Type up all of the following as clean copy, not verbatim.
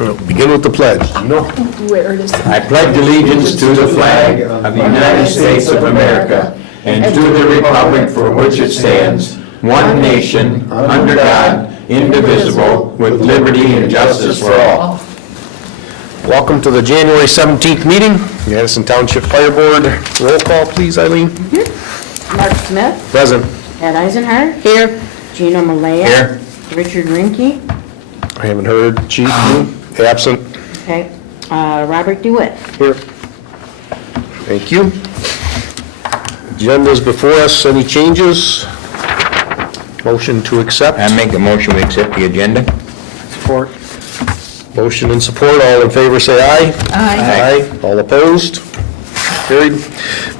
Begin with the pledge. Where does I pledge allegiance to the flag of the United States of America and to the republic for which it stands, one nation, under God, indivisible, with liberty and justice for all. Welcome to the January 17th meeting, the Addison Township Fire Board. Roll call, please, Eileen. Mark Smith, Present. Ed Eisenhart. Here. Gino Malaya. Here. Richard Rinke. I haven't heard. Chief, you? Absent. Okay. Robert DeWitt. Here. Thank you. Agenda's before us. Any changes? Motion to accept. I make a motion we accept the agenda. Support. Motion and support. All in favor say aye. Aye. Aye. All opposed? Carried.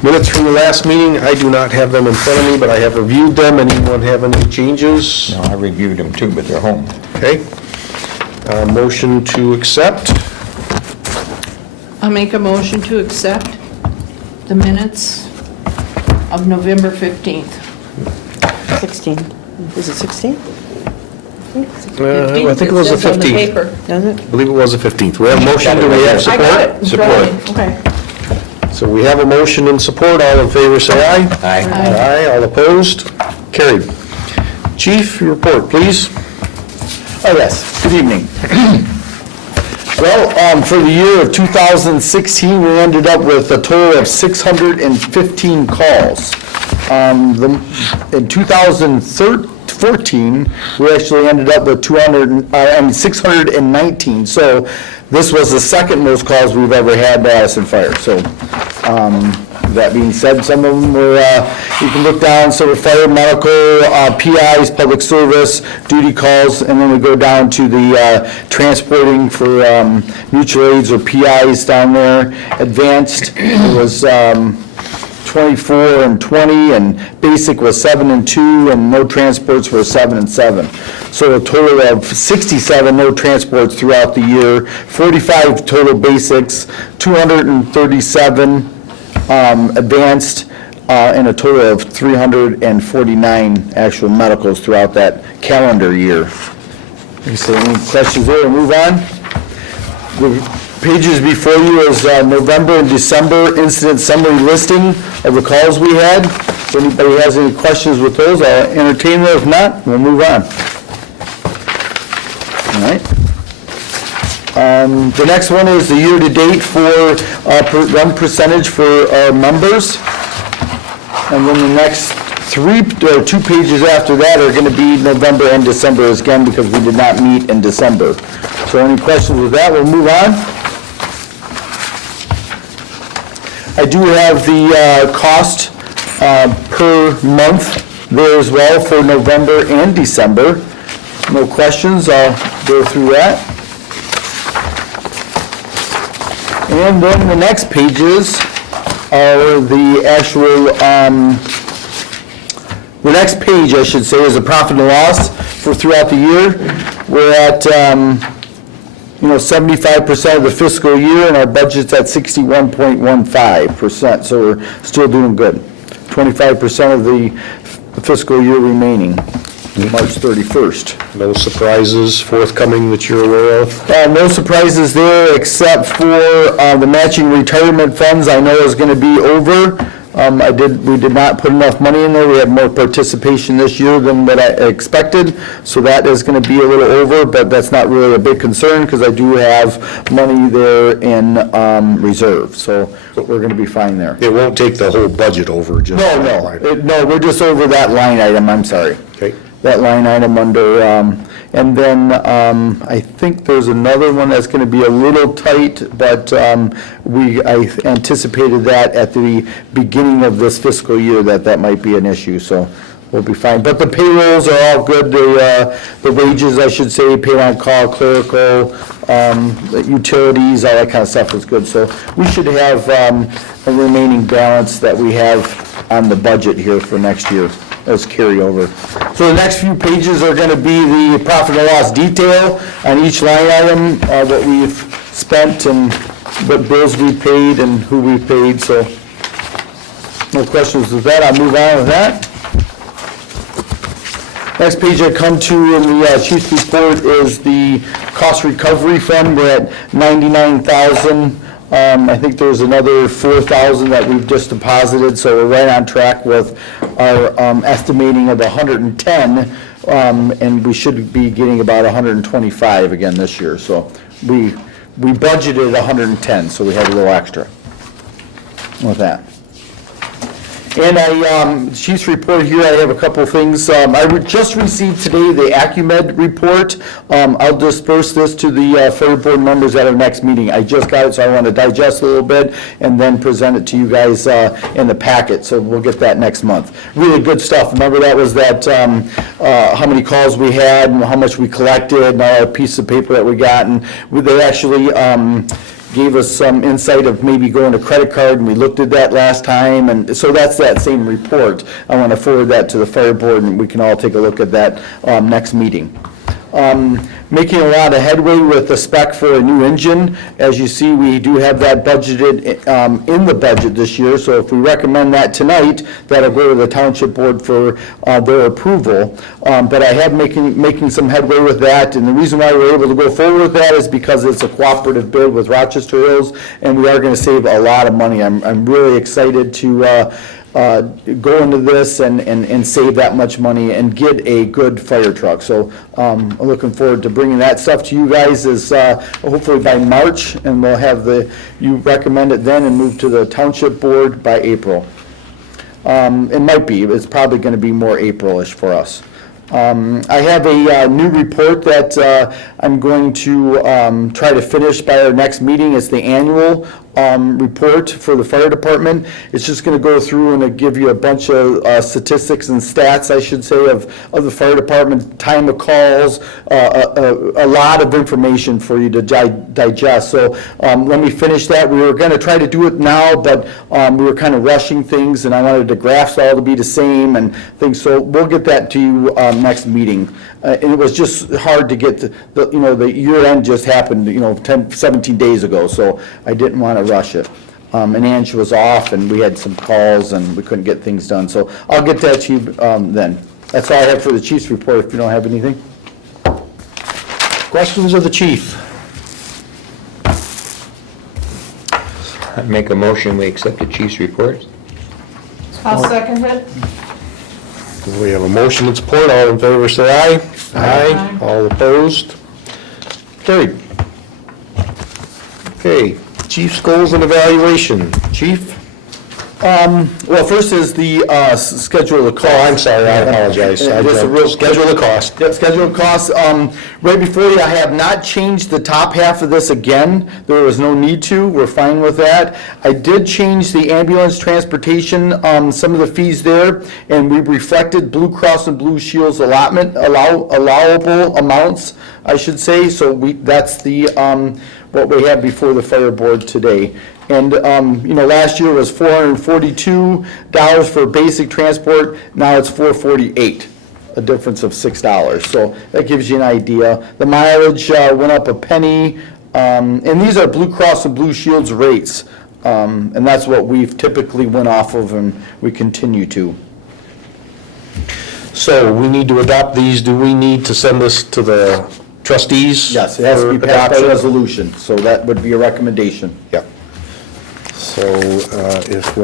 Minutes from the last meeting, I do not have them in front of me, but I have reviewed them. Anyone have any changes? No, I reviewed them too, but they're home. Okay. Motion to accept. I'll make a motion to accept the minutes of November 15th. 16. Is it 16? I think it was the says on 15th. paper. Does it? I believe it was the 15th. We have a motion, do we have I got it support? in front of me. Okay. So we have a motion and support. All in favor say aye. Aye. Aye. All opposed? Carried. Chief, your report, please. Oh, yes. Good evening. Well, for the year of 2016, we ended up with a total of 615 calls. In 2014, we actually ended up with 619. So this was the second most calls we've ever had by Addison Fire. So that being said, some of them were, you can look down, so fire, medical, PIs, public service, duty calls, and then we go down to the transporting for mutual aids or PIs down there. Advanced was 24 and 20, and basic was 7 and 2, and no transports were 7 and 7. So a total of 67 no transports throughout the year, 45 total basics, 237 advanced, and a total of 349 actual medicals throughout that calendar year. So any questions there, we'll move on? The pages before you is November and December incident summary listing of the calls we had. If anybody has any questions with those, I'll entertain them. If not, we'll move on. All right. The next one is the year-to-date for run percentage for our members. And then the next two pages after that are going to be November and December again, because we did not meet in December. So any questions with that, we'll move on. I do have the cost per month there as well for November and December. No questions, I'll go through that. And then the next pages are the actual, the next page, I should say, is the profit and loss for throughout the year. We're at, 75% of the fiscal year, and our budget's at 61.15%, so we're still doing good. 25% of the fiscal year remaining, March 31st. No surprises forthcoming that you're aware of? No surprises there, except for the matching retirement funds, I know is going to be over. We did not put enough money in there. We had more participation this year than what I expected, so that is going to be a little over, but that's not really a big concern because I do have money there in reserve, so we're going to be fine there. It won't take the whole budget over, just... No, we're just over that line item, I'm sorry. Okay. That line item under, and then I think there's another one that's going to be a little tight, but I anticipated that at the beginning of this fiscal year that might be an issue, so we'll be fine. But the payrolls are all good, the wages, I should say, pay on call, clerical, utilities, all that kind of stuff is good. So we should have a remaining balance that we have on the budget here for next year as carryover. So the next few pages are going to be the profit and loss detail on each line item, what we've spent and what bills we paid and who we paid. So no questions with that. I'll move on with that. Next page I come to in the chief's report is the cost recovery fund. We're at 99,000. I think there's another 4,000 that we've just deposited, so we're right on track with our estimating of 110, and we should be getting about 125 again this year. So we budgeted 110, so we had a little extra with that. And chief's report here, I have a couple of things. I just received today the Acumed report. I'll disperse this to the fire board members at our next meeting. I just got it, so I want to digest a little bit and then present it to you guys in the packet. So we'll get that next month. Really good stuff. Remember that was that how many calls we had and how much we collected and all that piece of paper that we got. And they actually gave us some insight of maybe going to credit card, and we looked at that last time, and so that's that same report. I want to forward that to the fire board, and we can all take a look at that next meeting. Making a lot of headway with the spec for a new engine. As you see, we do have that budgeted in the budget this year, so if we recommend that tonight, that'll go to the township board for their approval. But I have making some headway with that, and the reason why we're able to go forward with that is because it's a cooperative bid with Rochester Hills, and we are going to save a lot of money. I'm really excited to go into this and save that much money and get a good fire truck. So I'm looking forward to bringing that stuff to you guys is hopefully by March, and we'll have you recommend it then and move to the township board by April. It might be, it's probably going to be more April-ish for us. I have a new report that I'm going to try to finish by our next meeting. It's the annual report for the fire department. It's just going to go through and give you a bunch of statistics and stats, I should say, of the fire department, time of calls, a lot of information for you to digest. So let me finish that. We were going to try to do it now, but we were kind of rushing things, and I wanted the graphs all to be the same and things. So we'll get that to you next meeting. And it was just hard to get the year end just happened 17 days ago, so I didn't want to rush it. And Ange was off, and we had some calls, and we couldn't get things done. So I'll get that to you then. That's all I have for the chief's report, if you don't have anything. Questions of the chief? I make a motion, we accept the chief's report. I'll second it. We have a motion and support. All in favor, say aye. Aye. All opposed? Carried. Okay, chief's goals and evaluation. Chief? Well, first is the schedule of the cost. Oh, I'm sorry, I apologize. Just a real Schedule the cost. Yep, schedule of costs. Right before you, I have not changed the top half of this again. There was no need to. We're fine with that. I did change the ambulance transportation, some of the fees there, and we reflected Blue Cross and Blue Shield's allowable amounts, I should say. So that's the what we have before the fire board today. And, last year was $442 for basic transport. Now it's $448, a difference of $6. So that gives you an idea. The mileage went up a penny, and these are Blue Cross and Blue Shield's rates. And that's what we've typically went off of, and we continue to. So we need to adopt these. Do we need to send this to the trustees? Yes, it has to be for passed by adoption? resolution, so that would be a recommendation. Yep. So if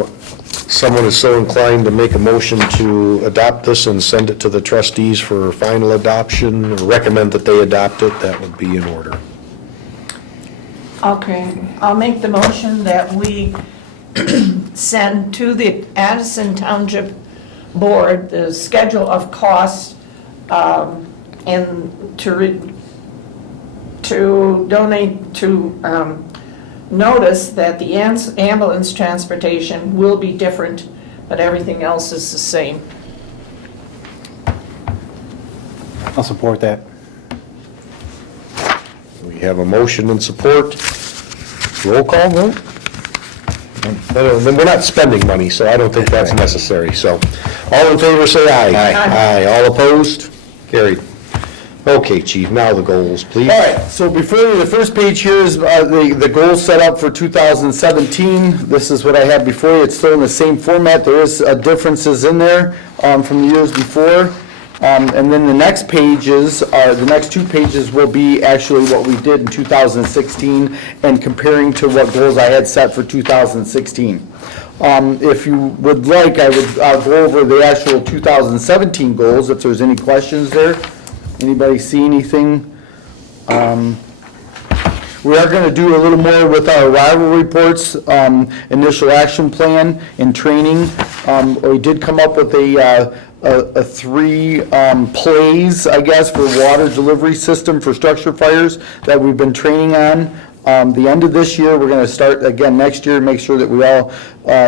someone is so inclined to make a motion to adopt this and send it to the trustees for final adoption, or recommend that they adopt it, that would be in order. Okay, I'll make the motion that we send to the Addison Township Board the schedule of costs and to donate to notice that the ambulance transportation will be different, but everything else is the same. I'll support that. We have a motion and support. Roll call vote? We're not spending money, so I don't think that's necessary. So, all in favor, say aye. Aye. Aye. All opposed? Carried. Okay, Chief, now the goals, please. All right, so before you, the first page here is the goals set up for 2017. This is what I had before you. It's still in the same format. There is differences in there from the years before. And then the next pages are, the next 2 pages will be actually what we did in 2016 and comparing to what goals I had set for 2016. If you would like, I'll go over the actual 2017 goals, if there's any questions there. Anybody see anything? We are going to do a little more with our arrival reports, initial action plan, and training. We did come up with a 3 plays, I guess, for water delivery system for structure fires that we've been training on. The end of this year, we're going to start again next year, make sure that we all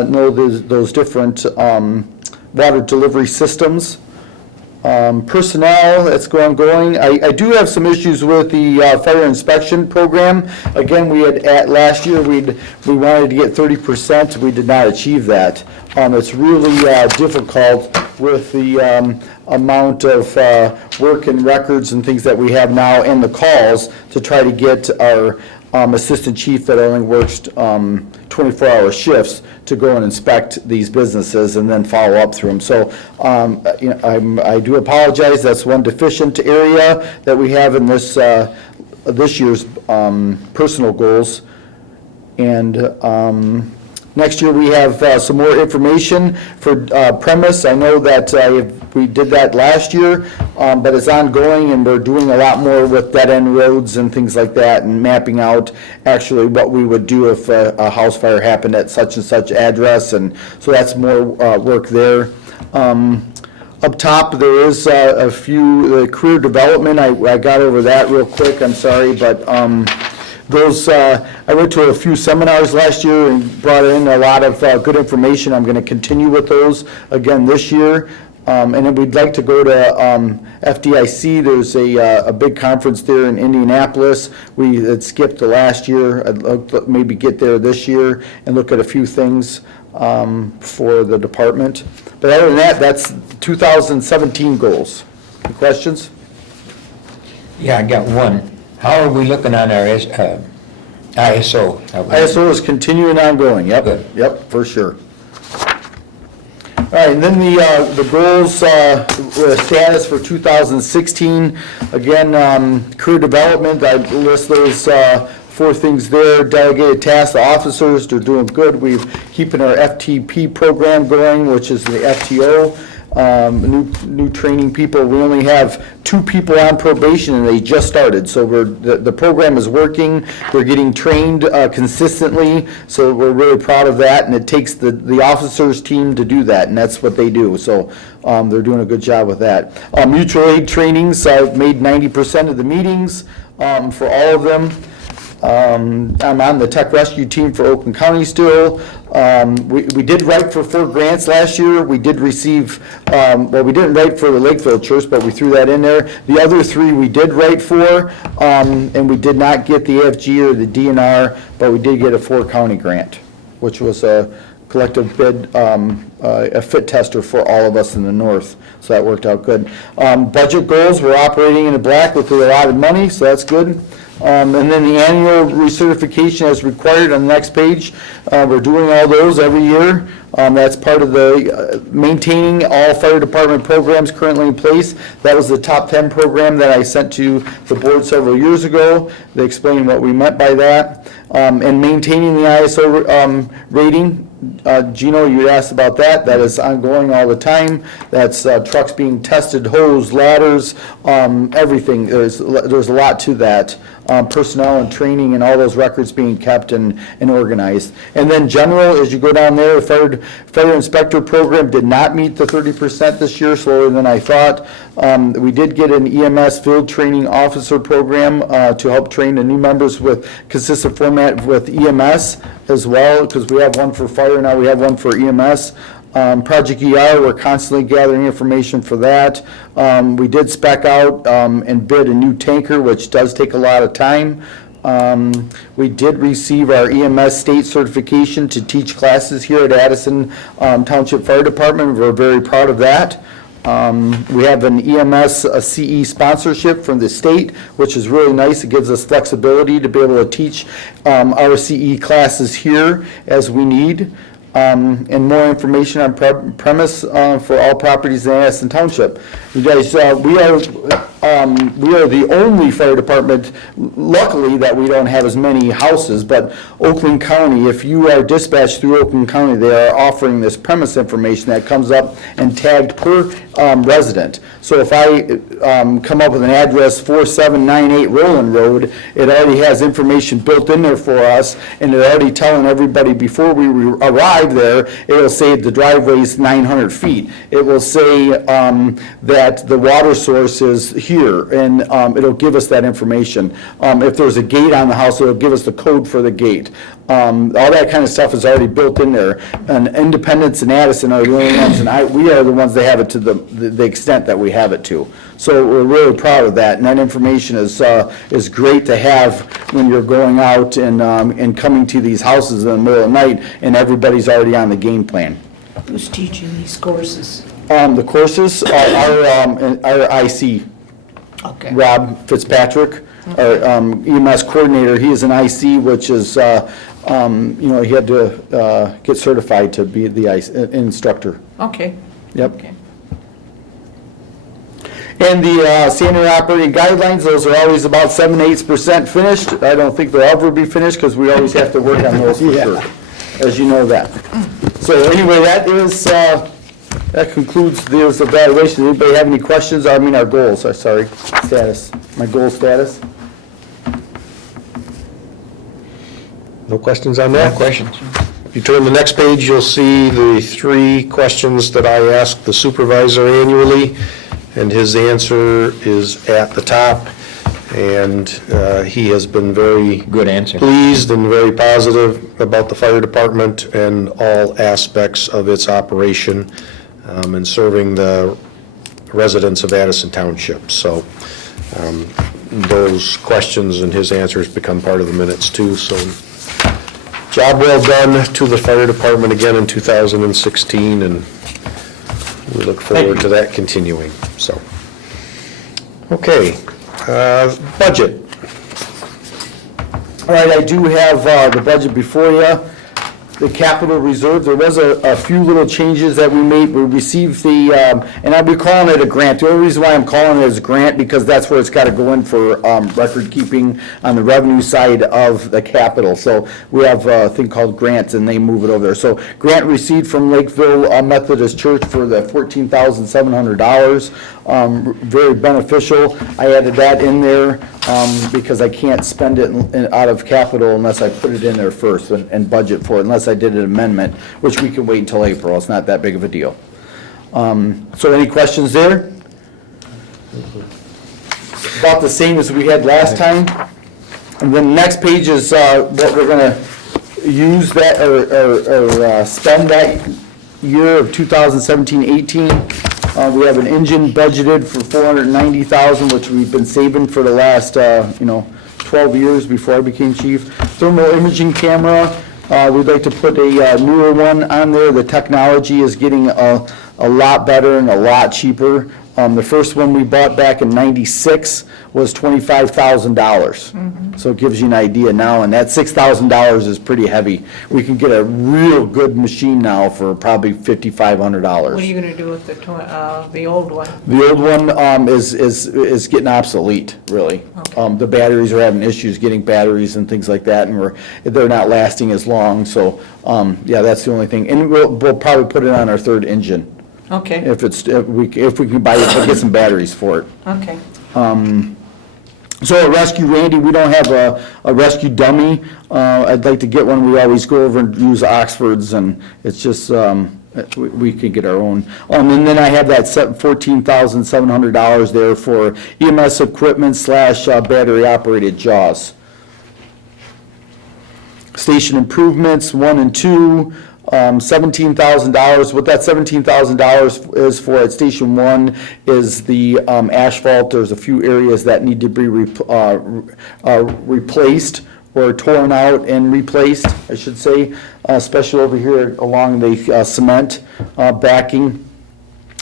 know those different water delivery systems. Personnel, that's ongoing. I do have some issues with the fire inspection program. Again, we had, last year, we wanted to get 30%. We did not achieve that. It's really difficult with the amount of work and records and things that we have now and the calls to try to get our assistant chief that only works 24-hour shifts to go and inspect these businesses and then follow up through them. So, you know, I do apologize. That's one deficient area that we have in this year's personal goals. And next year, we have some more information for premise. I know that we did that last year, but it's ongoing, and we're doing a lot more with dead-end roads and things like that, and mapping out actually what we would do if a house fire happened at such and such address, and so that's more work there. Up top, there is a few career development. I got over that real quick, I'm sorry, but those, I went to a few seminars last year and brought in a lot of good information. I'm going to continue with those again this year. And then we'd like to go to FDIC. There's a big conference there in Indianapolis. We had skipped the last year. I'd like to maybe get there this year and look at a few things for the department. But other than that, that's 2017 goals. Any questions? Yeah, I got one. How are we looking on our ISO? ISO is continuing ongoing, yep, Good. yep, for sure. All right, and then the goals, status for 2016, again, career development, I list those 4 things there. Delegated tasks to officers, they're doing good. We're keeping our FTP program going, which is the FTO. New training people. We only have 2 people on probation, and they just started. So the program is working. They're getting trained consistently. So we're really proud of that. And it takes the officers team to do that, and that's what they do. So they're doing a good job with that. Mutual aid trainings. I've made 90% of the meetings for all of them. I'm on the tech rescue team for Oakland County still. We did write for 4 grants last year. We did receive, well, we didn't write for the Lakefield Church, but we threw that in there. The other 3 we did write for, and we did not get the AFG or the DNR, but we did get a 4-county grant, which was a collective bid, a fit tester for all of us in the north. So that worked out good. Budget goals, we're operating in the black with a lot of money, so that's good. And then the annual recertification as required on the next page. We're doing all those every year. That's part of the maintaining all fire department programs currently in place. That was the top 10 program that I sent to the board several years ago. They explained what we meant by that. And maintaining the ISO rating. Gino, you asked about that. That is ongoing all the time. That's trucks being tested, hose, ladders, everything. There's a lot to that. Personnel and training and all those records being kept and organized. And then general, as you go down there, the fire inspector program did not meet the 30% this year, slower than I thought. We did get an EMS field training officer program to help train the new members with consistent format with EMS as well, because we have one for fire now, we have one for EMS. Project ER, we're constantly gathering information for that. We did spec out and bid a new tanker, which does take a lot of time. We did receive our EMS state certification to teach classes here at Addison Township Fire Department. We're very proud of that. We have an EMS CE sponsorship from the state, which is really nice. It gives us flexibility to be able to teach our CE classes here as we need. and more information on premise for all properties in Addison Township. You guys, we are the only fire department, luckily, that we don't have as many houses, but Oakland County, if you are dispatched through Oakland County, they are offering this premise information that comes up and tagged per resident. So if I come up with an address 4798 Roland Road, it already has information built in there for us, and it's already telling everybody before we arrive there, it'll say the driveway is 900 feet. It will say that the water source is here, and it'll give us that information. If there's a gate on the house, it'll give us the code for the gate. All that kind of stuff is already built in there. And Independence and Addison are the only ones, and we are the ones that have it to the extent that we have it to. So we're really proud of that, and that information is great to have when you're going out and coming to these houses in the middle of the night, and everybody's already on the game plan. Who's teaching these courses? The courses our IC, Okay. Rob Fitzpatrick, our EMS coordinator. He is an IC, which is, he had to get certified to be the instructor. Okay. Yep. Okay. And the standard operating guidelines, those are always about 7-8% finished. I don't think they'll ever be finished because we always have to work on those for sure, as you know that. So anyway, that concludes this evaluation. Anybody have any questions? I mean, our goals, status. My goal status? No questions on that? No questions. If you turn the next page, you'll see the 3 questions that I ask the supervisor annually, and his answer is at the top, and he has been very Good answer. pleased and very positive about the fire department and all aspects of its operation and serving the residents of Addison Township. So those questions and his answers become part of the minutes too. So job well done to the fire department again in 2016, and we look forward to that continuing. So, okay, budget. All right, I do have the budget before you. The capital reserve, there was a few little changes that we made. We received the, and I'll be calling it a grant. The only reason why I'm calling it as a grant, because that's where it's got to go in for record keeping on the revenue side of the capital. So we have a thing called grants, and they move it over there. So grant received from Lakeville Methodist Church for the $14,700. Very beneficial. I added that in there because I can't spend it out of capital unless I put it in there first and budget for it, unless I did an amendment, which we can wait until April. It's not that big of a deal. So any questions there? About the same as we had last time. And then the next page is what we're going to use that or spend that year of 2017-18. We have an engine budgeted for $490,000, which we've been saving for the last 12 years before I became chief. Thermal imaging camera, we'd like to put a newer one on there. The technology is getting a lot better and a lot cheaper. The first one we bought back in '96 was $25,000. So it gives you an idea now, and that $6,000 is pretty heavy. We can get a real good machine now for probably $5,500. What are you going to do with the old one? The old one is getting obsolete, really. Okay. The batteries are having issues getting batteries and things like that, and they're not lasting as long. So, yeah, that's the only thing. And we'll probably put it on our third engine Okay, if we can buy it, get some batteries for it. okay. So a rescue Randy, we don't have a rescue dummy. I'd like to get one. We always go over and use Oxford's, and it's just, we could get our own. And then I have that $14,700 there for EMS equipment / battery operated JAWS. Station improvements 1 and 2. $17,000. What that $17,000 is for at Station 1 is the asphalt. There's a few areas that need to be replaced or torn out and replaced, I should say, especially over here along the cement backing.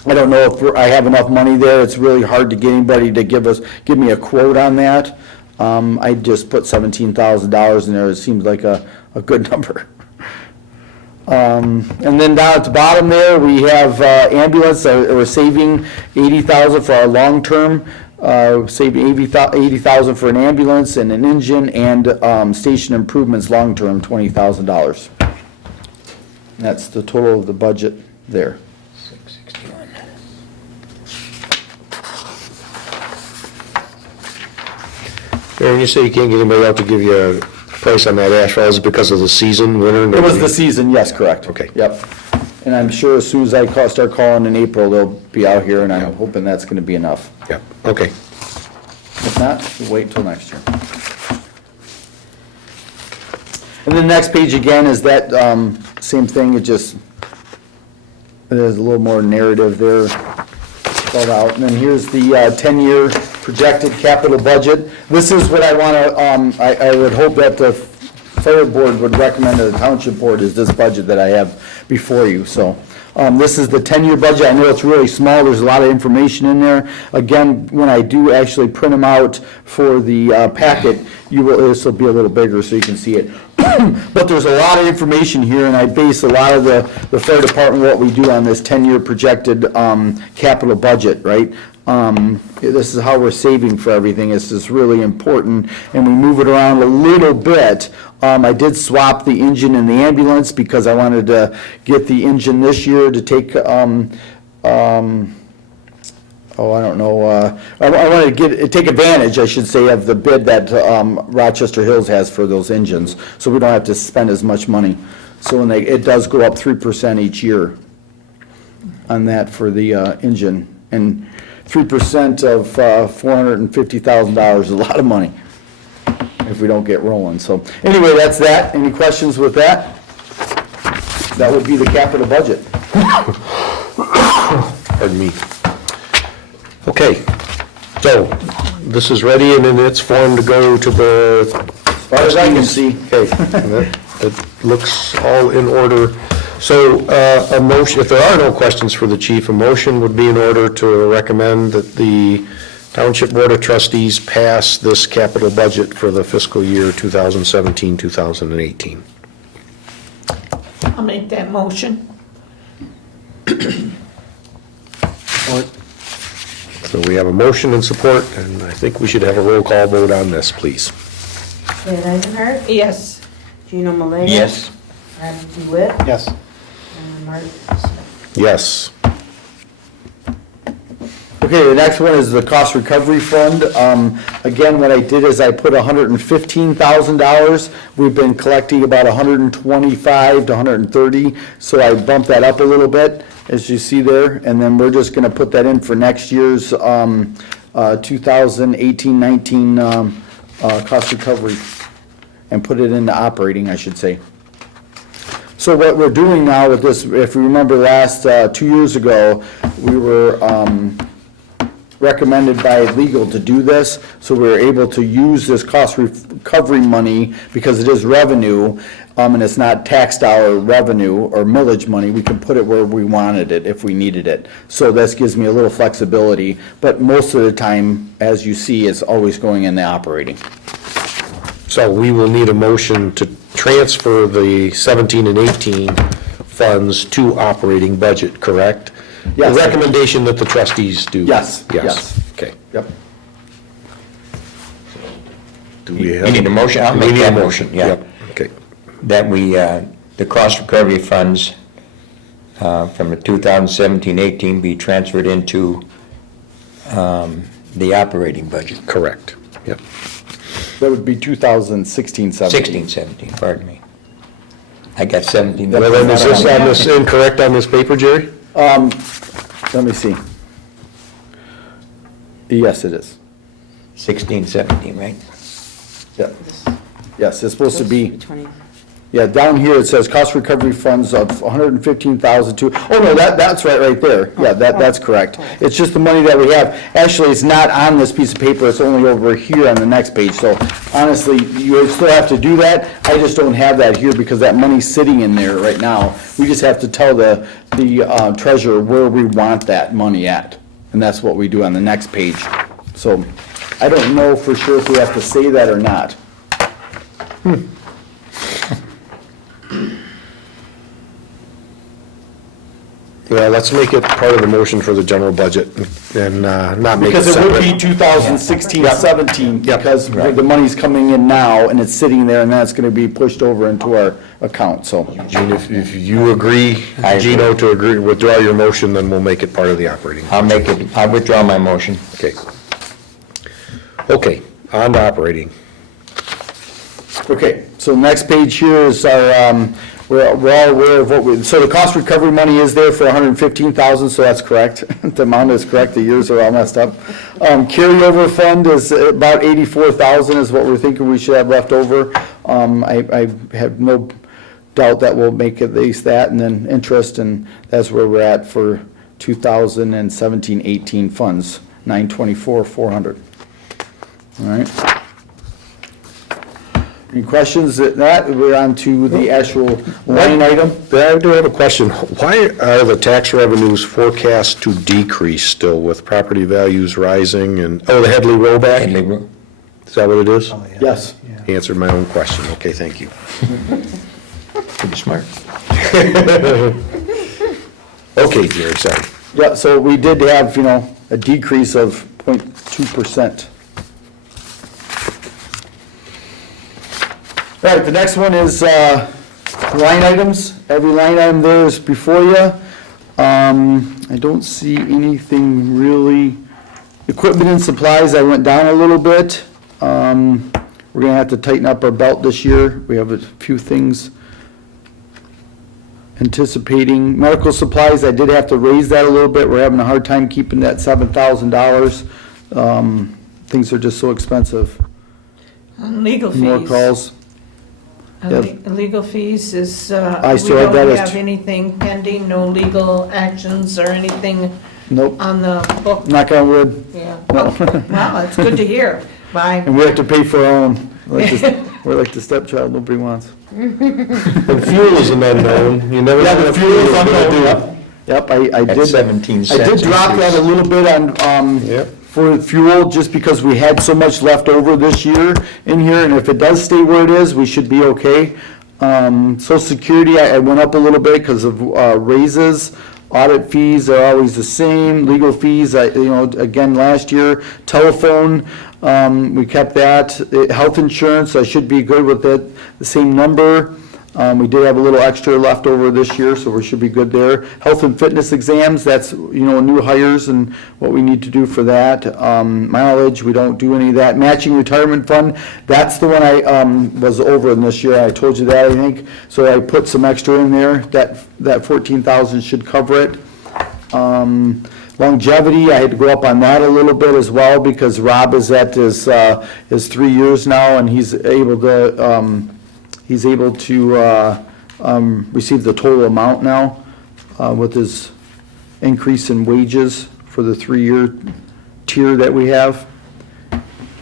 I don't know if I have enough money there. It's really hard to get anybody to give me a quote on that. I just put $17,000 in there. It seems like a good number. And then down at the bottom there, we have ambulance, we're saving $80,000 for our long-term, saving $80,000 for an ambulance and an engine, and station improvements, long-term, $20,000. That's the total of the budget there. 661. Aaron, you say you can't get anybody out to give you a price on that asphalt, is it because of the season, winter? It was the season, yes, correct. Okay. Yep. And I'm sure as soon as I start calling in April, they'll be out here, and I'm hoping that's gonna be enough. Yeah, okay. If not, we'll wait until next year. And the next page again is that, same thing, there's a little more narrative there spelled out. And then here's the 10-year projected capital budget. This is what I wanna, I would hope that the fire board would recommend to the township board, is this budget that I have before you, so. This is the 10-year budget. I know it's really small, there's a lot of information in there. Again, when I do actually print them out for the packet, this will be a little bigger so you can see it. But there's a lot of information here, and I base a lot of the fire department, what we do on this 10-year projected capital budget, right? This is how we're saving for everything. This is really important, and we move it around a little bit. I did swap the engine and the ambulance because I wanted to get the engine this year to take, I don't know, I wanted to take advantage, I should say, of the bid that Rochester Hills has for those engines, so we don't have to spend as much money. So when it does go up 3% each year on that for the engine, and 3% of $450,000 is a lot of money if we don't get rolling. So anyway, that's that. Any questions with that? That would be the capital budget. Pardon me. Okay, so this is ready and in its form to go to the... As far as I can see. Okay, that looks all in order. So a motion, if there are no questions for the chief, a motion would be in order to recommend that the Township Board of Trustees pass this capital budget for the fiscal year 2017-2018. I'll make that motion. So we have a motion and support, and I think we should have a roll call vote on this, please. Ed Eisenhardt, Yes. Gino Malaya. Yes. Robert DeWitt, Yes. and Mark Smith. Yes. Okay, the next one is the cost recovery fund. Again, what I did is I put $115,000. We've been collecting about $125 to $130, so I bumped that up a little bit, as you see there. And then we're just gonna put that in for next year's 2018-19 cost recovery, and put it into operating, I should say. So what we're doing now with this, if you remember last 2 years ago, we were recommended by legal to do this, so we were able to use this cost recovery money because it is revenue, and it's not tax dollar revenue or millage money. We can put it where we wanted it if we needed it. So this gives me a little flexibility, but most of the time, as you see, it's always going in the operating. So we will need a motion to transfer the 17 and 18 funds to operating budget, correct? Yes. The recommendation that the trustees do? Yes, Yes, yes. okay. Yep. Do we have? You need a motion? I'll We make need that a motion, yeah. Yep, okay. That we, the cost recovery funds from the 2017-18 be transferred into the operating budget. Correct, yep. That would be 2016-17. 16-17, pardon me. I got 17. Well, then, is this incorrect on this paper, Jerry? Let me see. Yes, it is. 16-17, right? Yep. Yes, it's supposed to be, 20. yeah, down here it says cost recovery funds of $115,000 to, oh no, that's right there. Yeah, that's correct. It's just the money that we have. Actually, it's not on this piece of paper, it's only over here on the next page. So honestly, you still have to do that. I just don't have that here because that money's sitting in there right now. We just have to tell the treasurer where we want that money at. And that's what we do on the next page. So I don't know for sure if we have to say that or not. 'Cause Well, let's make it part of the motion for the general budget and not make it Because it would be separate. 2016, 17, Yep. because the money's coming in now, and it's sitting there, and that's gonna be pushed over into our account, so. Gene, if you agree, I agree. Gino, to agree, withdraw your motion, then we'll make it part of the operating. I withdraw my motion. Okay. Okay, on to operating. Okay, so next page here is our, we're all aware of so the cost recovery money is there for 115,000, so that's correct. The amount is correct, the years are all messed up. Carryover fund is about 84,000 is what we're thinking we should have left over. I have no doubt that we'll make at least that, and then interest, and that's where we're at for 2017-18 funds, 924,400. All right. Any questions at that? We're on to the actual line item. I do have a question. Why are the tax revenues forecast to decrease still with property values rising and, the Headley rollback? Is that what it is? Yes. Answered my own question. Okay, thank you. Pretty smart. Okay, Jerry, sorry. Yeah, so we did have, a decrease of 0.2%. All right, the next one is line items. Every line item there is before you. I don't see anything really. Equipment and supplies, I went down a little bit. We're gonna have to tighten up our belt this year. We have a few things anticipating. Medical supplies, I did have to raise that a little bit. We're having a hard time keeping that $7,000. Things are just so expensive. Legal fees. More calls. Legal fees is, I we still have that don't as have anything pending, no legal actions or anything Nope, on the book. knock on wood. Yeah. No. Well, it's good to hear. Bye. And we have to pay for our own. We're like the stepchild nobody wants. And fuel is an unknown. You never Yeah, know the what fuel is gonna unknown, do. yep. I At did. 17 I cents. did drop that a little bit on, Yep. for fuel, just because we had so much left over this year in here, and if it does stay where it is, we should be okay. Social Security, I went up a little bit because of raises. Audit fees are always the same. Legal fees, again, last year. Telephone, we kept that. Health insurance, I should be good with it, the same number. We did have a little extra left over this year, so we should be good there. Health and fitness exams, that's, new hires and what we need to do for that. Mileage, we don't do any of that. Matching retirement fund, that's the one I was over in this year. I told you that, I think. So I put some extra in there. That 14,000 should cover it. Longevity, I had to go up on that a little bit as well, because Rob is at his 3 years now, and he's able to receive the total amount now with his increase in wages for the 3-year tier that we have.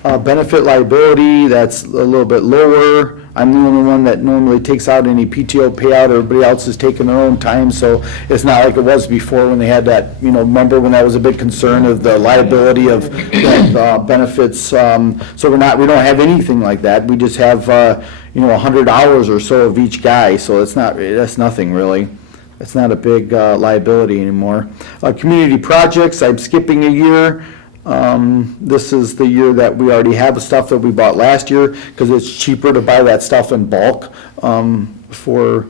Benefit liability, that's a little bit lower. I'm the only one that normally takes out any PTO payout. Everybody else is taking their own time, so it's not like it was before when they had that, remember when that was a big concern of the liability of benefits. So we don't have anything like that. We just have, 100 hours or so of each guy, so that's nothing really. It's not a big liability anymore. Community projects, I'm skipping a year. This is the year that we already have the stuff that we bought last year, because it's cheaper to buy that stuff in bulk for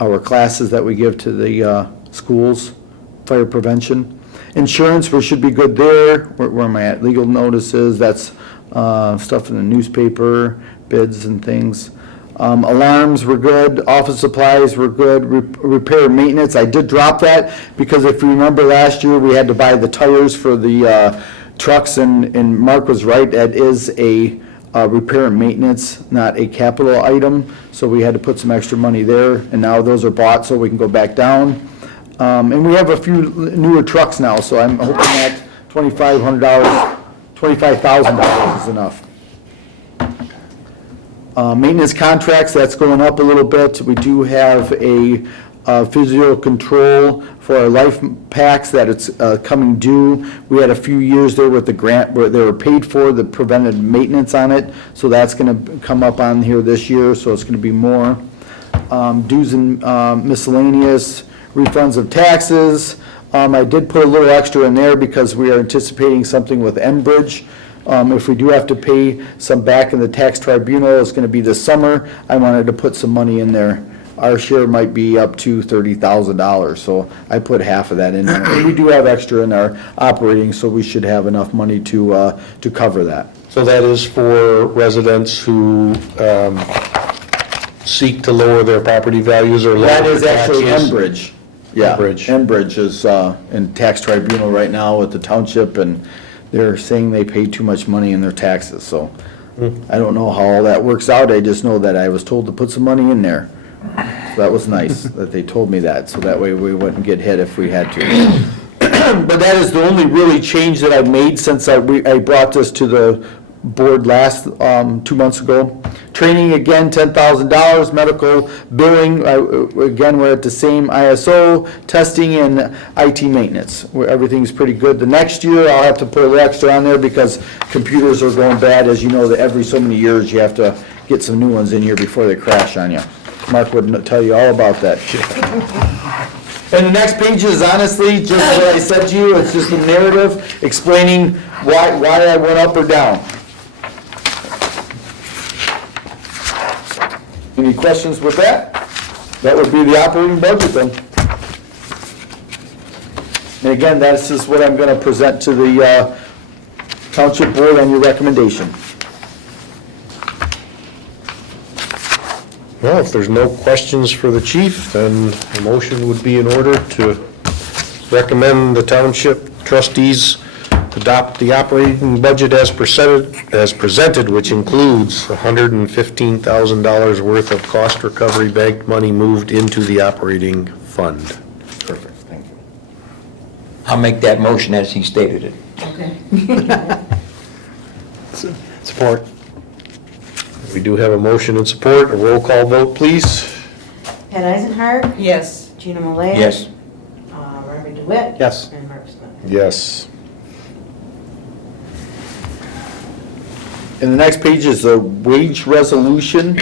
our classes that we give to the schools, fire prevention. Insurance, we should be good there. Where am I at? Legal notices, that's stuff in the newspaper, bids and things. Alarms were good, office supplies were good, repair and maintenance, I did drop that, because if you remember last year, we had to buy the tires for the trucks, and Mark was right, that is a repair and maintenance, not a capital item, so we had to put some extra money there, and now those are bought, so we can go back down. And we have a few newer trucks now, so I'm hoping that $25,000 is enough. Maintenance contracts, that's going up a little bit. We do have a physio control for our life packs that it's coming due. We had a few years there with the grant where they were paid for, the preventive maintenance on it. So that's going to come up on here this year, so it's going to be more. dues and miscellaneous, refunds of taxes. I did put a little extra in there because we are anticipating something with Enbridge. If we do have to pay some back in the tax tribunal, it's gonna be this summer. I wanted to put some money in there. Our share might be up to $30,000, so I put half of that in there. And we do have extra in our operating, so we should have enough money to cover that. So that is for residents who seek to lower their property values or lower That is their actually taxes? Enbridge. Yeah, Enbridge. Enbridge is in tax tribunal right now with the township, and they're saying they pay too much money in their taxes, so I don't know how all that works out. I just know that I was told to put some money in there. So that was nice, that they told me that, so that way we wouldn't get hit if we had to. But that is the only really change that I've made since I brought this to the board last, 2 months ago. Training, again, $10,000, medical billing, again, we're at the same ISO, testing and IT maintenance, where everything's pretty good. The next year, I'll have to put a little extra on there because computers are going bad. As you know, that every so many years, you have to get some new ones in here before they crash on you. Mark would tell you all about that. And the next page is honestly just what I said to you, it's just a narrative explaining why I went up or down. Any questions with that? That would be the operating budget then. And again, that's just what I'm gonna present to the township board on your recommendation. Well, if there's no questions for the chief, then a motion would be in order to recommend the township trustees adopt the operating budget as presented, which includes $115,000 worth of cost recovery banked money moved into the operating fund. Perfect, thank you. I'll make that motion as he stated it. Okay. Support. We do have a motion and support. A roll call vote, please. Pat Eisenhardt, Yes. Gina Malay. Yes. Robert DeWitt. Yes. And Mark Smith. Yes. And the next page is the wage resolution.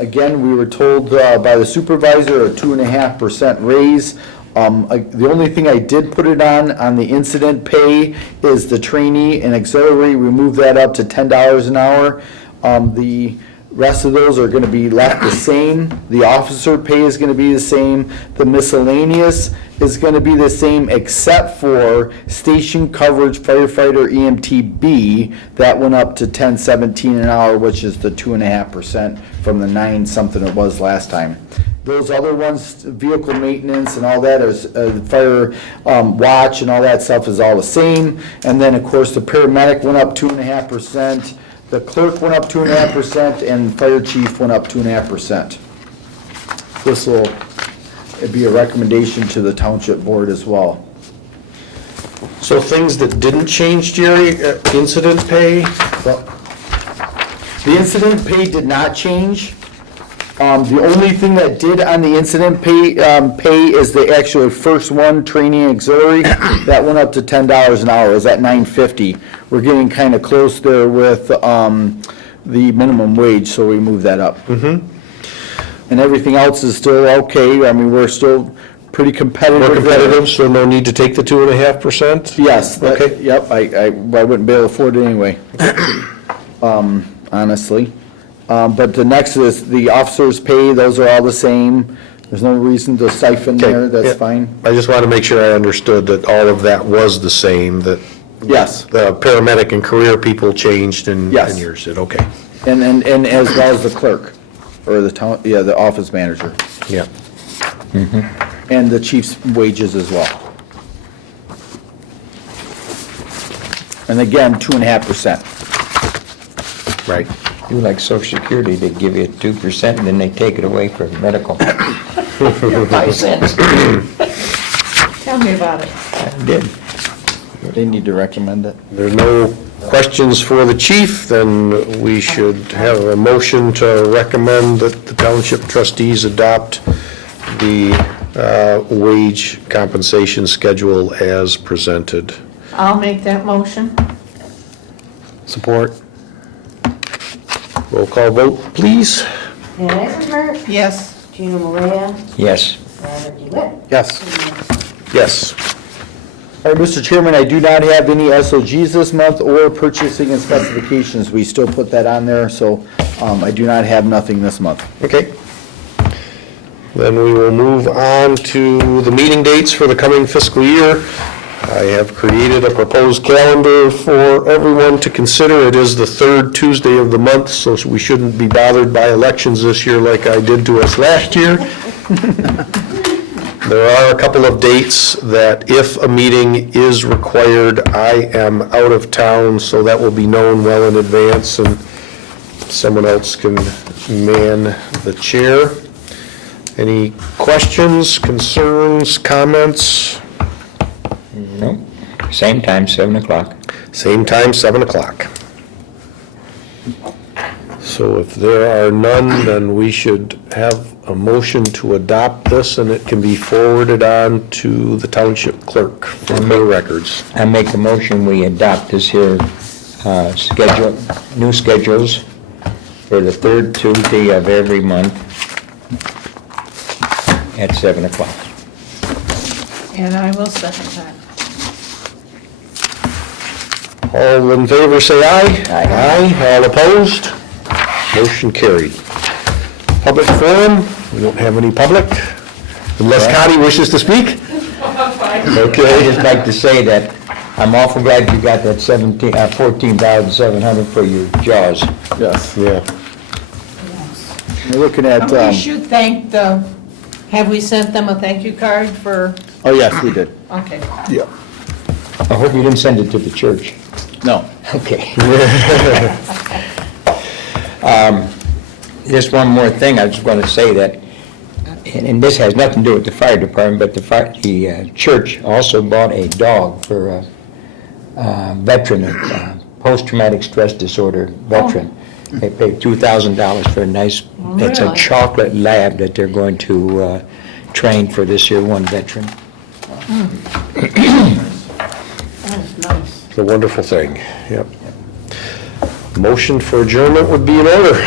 Again, we were told by the supervisor a 2.5% raise. The only thing I did put it on the incident pay is the trainee and auxiliary. We moved that up to $10 an hour. The rest of those are gonna be left the same. The officer pay is gonna be the same. The miscellaneous is gonna be the same, except for station coverage firefighter EMTB. That went up to $10.17 an hour, which is the 2.5% from the 9 something it was last time. Those other ones, vehicle maintenance and all that, is fire watch and all that stuff is all the same. And then, of course, the paramedic went up 2.5%. The clerk went up 2.5%, and fire chief went up 2.5%. This will be a recommendation to the township board as well. So things that didn't change, Jerry, incident pay? The incident pay did not change. The only thing that did on the incident pay is the actual first one, training auxiliary, that went up to $10 an hour, is at $9.50. We're getting kind of close there with the minimum wage, so we moved that up. And everything else is still okay. I mean, we're still pretty competitive. More competitive, so no need to take the 2.5%? Yes, Okay. yep, I wouldn't be able to afford it anyway, honestly. But the next is the officers' pay, those are all the same. There's no reason to siphon there, Okay, yeah. that's fine. I just want to make sure I understood that all of that was the same, that Yes, the paramedic and career people changed and Yes. yours did, okay. and as well as the clerk, or the town, yeah, the office manager, Yeah. and the chief's wages as well. And again, 2.5%. Right. Do like Social Security, they give you 2% and then they take it away for medical. 5 cents. Tell me about it. I did. They need to recommend it. There's no questions for the chief, then we should have a motion to recommend that the township trustees adopt the wage compensation schedule as presented. I'll make that motion. Support. Roll call vote, please. Pat Eisenhardt, Yes. Gina Morea, Yes. Robert DeWitt. Yes. Yes. All right, Mr. Chairman, I do not have any SOGs this month or purchasing and specifications. We still put that on there, so I do not have nothing this month. Okay. Then we will move on to the meeting dates for the coming fiscal year. I have created a proposed calendar for everyone to consider. It is the third Tuesday of the month, so we shouldn't be bothered by elections this year like I did to us last year. There are a couple of dates that if a meeting is required, I am out of town, so that will be known well in advance, and someone else can man the chair. Any questions, concerns, comments? No. Same time, 7 o'clock. Same time, 7 o'clock. So if there are none, then we should have a motion to adopt this, and it can be forwarded on to the township clerk for her records. I make a motion, we adopt this here schedule, new schedules for the third Tuesday of every month at 7 o'clock. And I will second that. All in favor, say aye. Aye. Aye. All opposed? Motion carried. Public forum, we don't have any public, unless Connie wishes to speak? Okay, I'd just like to say that I'm awful glad you got that 14,700 for your JAWS. Yes. Yeah. We're looking at, And we should thank have we sent them a thank you card for, oh, yes, we did. okay. Yeah. I hope you didn't send it to the church. No. Okay. Just one more thing, I just want to say that, and this has nothing to do with the fire department, but the church also bought a dog for a veteran, a post-traumatic stress disorder veteran. They paid $2,000 for a nice, it's a Really? chocolate lab that they're going to train for this year, one veteran. That is nice. It's a wonderful thing, yep. Motion for adjournment would be in order.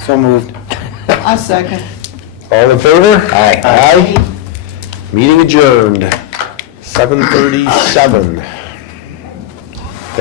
So moved. A second. All in favor? Aye. Aye. Meeting adjourned, 7:37.